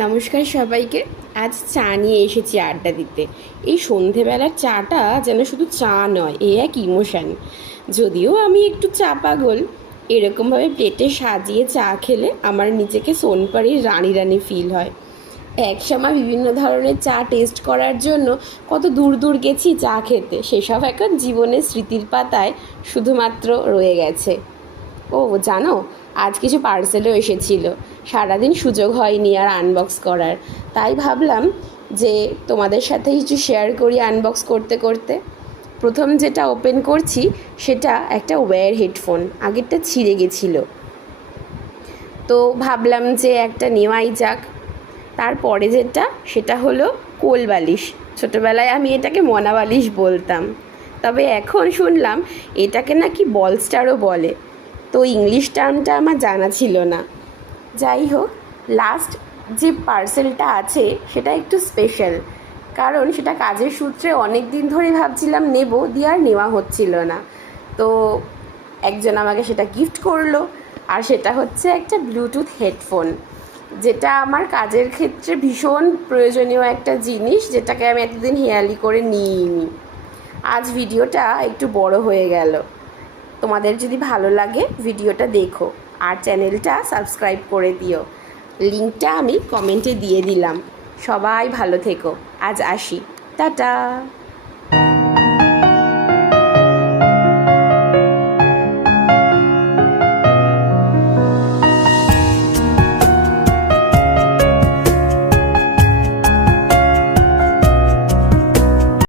নমস্কার সবাইকে। আজ চা নিয়ে এসেছি আড্ডা দিতে। এই সন্ধেবেলার চাটা যেন শুধু চা নয়, এ এক ইমোশান। যদিও আমি একটু চা পাগল, এরকমভাবে প্লেটে সাজিয়ে চা খেলে আমার নিজেকে সোনপাড়ির রানী রানী ফিল হয়। এক সময় বিভিন্ন ধরনের চা টেস্ট করার জন্য কত দূর দূর গেছি চা খেতে, সেসব এখন জীবনের স্মৃতির পাতায় শুধুমাত্র রয়ে গেছে। ও জানো, আজ কিছু পার্সেলও এসেছিল। সারাদিন সুযোগ হয়নি আর আনবক্স করার, তাই ভাবলাম যে তোমাদের সাথে কিছু শেয়ার করি আনবক্স করতে করতে। প্রথম যেটা ওপেন করছি সেটা একটা ওয়্যার হেডফোন, আগেরটা ছিঁড়ে গেছিলো, তো ভাবলাম যে একটা নেওয়াই যাক। তারপরে যেটা সেটা হলো কোল বালিশ। ছোটোবেলায় আমি এটাকে মনা বালিশ বলতাম, তবে এখন শুনলাম এটাকে নাকি বলস্টারও বলে, তো ইংলিশ টার্মটা আমার জানা ছিল না। যাই হোক, লাস্ট যে পার্সেলটা আছে সেটা একটু স্পেশাল, কারণ সেটা কাজের সূত্রে অনেক দিন ধরে ভাবছিলাম নেব, দিয়ে আর নেওয়া হচ্ছিল না। তো একজন আমাকে সেটা গিফট করলো, আর সেটা হচ্ছে একটা ব্লুটুথ হেডফোন, যেটা আমার কাজের ক্ষেত্রে ভীষণ প্রয়োজনীয় একটা জিনিস, যেটাকে আমি এতদিন হেয়ালি করে নিইনি। আজ ভিডিওটা একটু বড় হয়ে গেল। তোমাদের যদি ভালো লাগে ভিডিওটা দেখো, আর চ্যানেলটা সাবস্ক্রাইব করে দিও। লিঙ্কটা আমি কমেন্টে দিয়ে দিলাম। সবাই ভালো থেকো। আজ আসি, টাটা।